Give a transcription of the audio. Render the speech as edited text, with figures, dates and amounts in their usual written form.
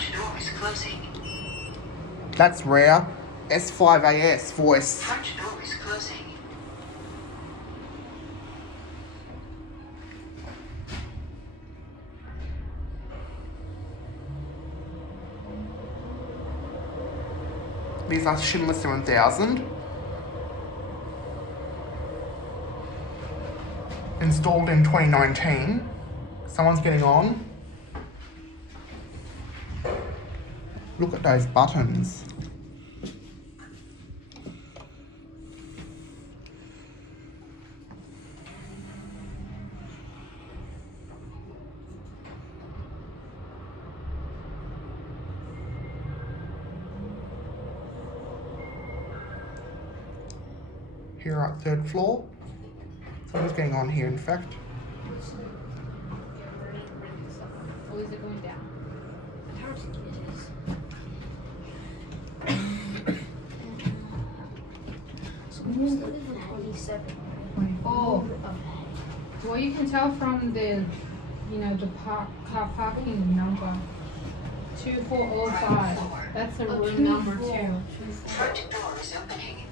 Front door is closing. That's rare. S5AS voice. Front door is closing. These are Schindler 7000. Installed in 2019. Someone's getting on. Look at those buttons. Here at third floor. Someone's getting on here, in fact. Or is it going down? How much it is? So we just live in 27. Oh, well, you can tell from the, the car parking number. 2405. That's the room number 2. Front door is opening.